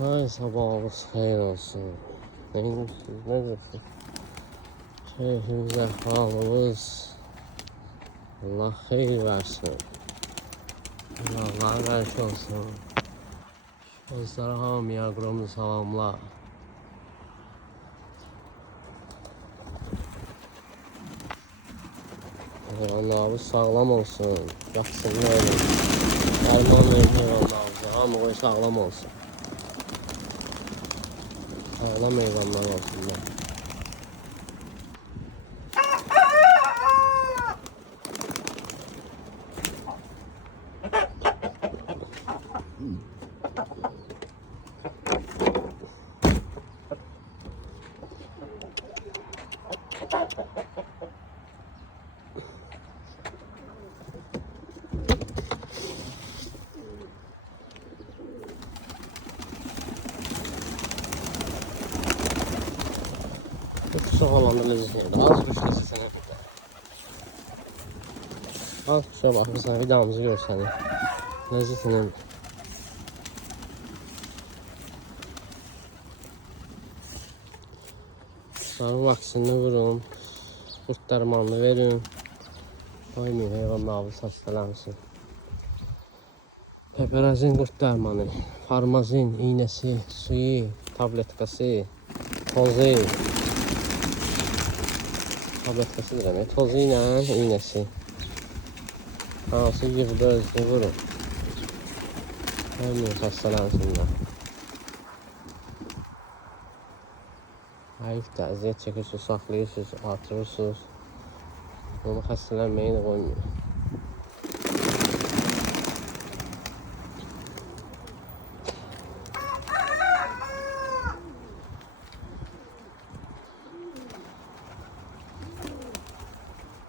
Ay sabahınız xeyir olsun. Neyiniz, necəsiniz? Keyfimizə, halımız. Allah xeyir versin. Allah versin olsun. Dostlara hamıya qurumlu salamlar. Hayvanlarımız sağlam olsun. Yaxşısını olun. Dərman verin hayvanlarımıza. Hamı qoy sağlam olsun. Sağlam hayvanlar olsunlar. Kuşa alanda lezzet. Az kuş sesini. Az kuşa bakırsan videomuzu görsənik. Lezzətini. Kuşların vaksini vurun. Kurt dərmanını verin. Qoymayın hayvanlarımız xəstələnsin. Peperazin kurt dərmanı, farmazin iğnəsi, suyu, tabletkası, tozu. Tabletkası demək, tozu ilə iğnəsi. Hansı yığdı özünü vurun. Qoymayın xəstələnsinlər. Hayıfda əziyyət çəkirsiniz, saxlayırsınız, artırırsınız. Onu xəstələnməyin qoymayın.